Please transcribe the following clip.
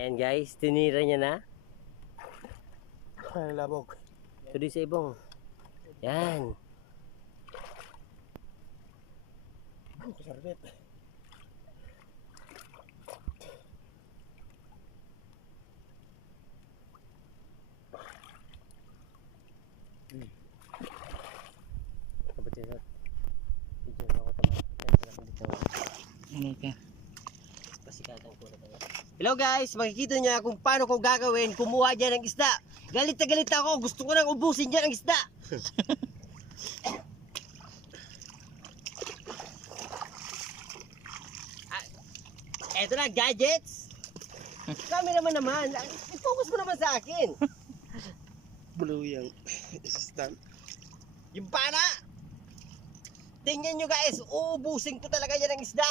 Ayan guys, tinira niya na. Ay, labog. Tuloy sa ibong. Yan. Kasarbit. Kapag siya video na ako tama. Yan, pinakabit na ako. Ano ka? Pasikatan ko na tayo. Hello guys, makikita niya kung paano ko gagawin kumuha dyan ng isda. Galit na galit ako, gusto ko nang ubusin dyan ang isda. Eto na, gadgets. Camera naman. I-focus mo naman sa akin. Blue yung assistant. Yung pana. Tingnan nyo guys, uubusin ko talaga yan ng isda.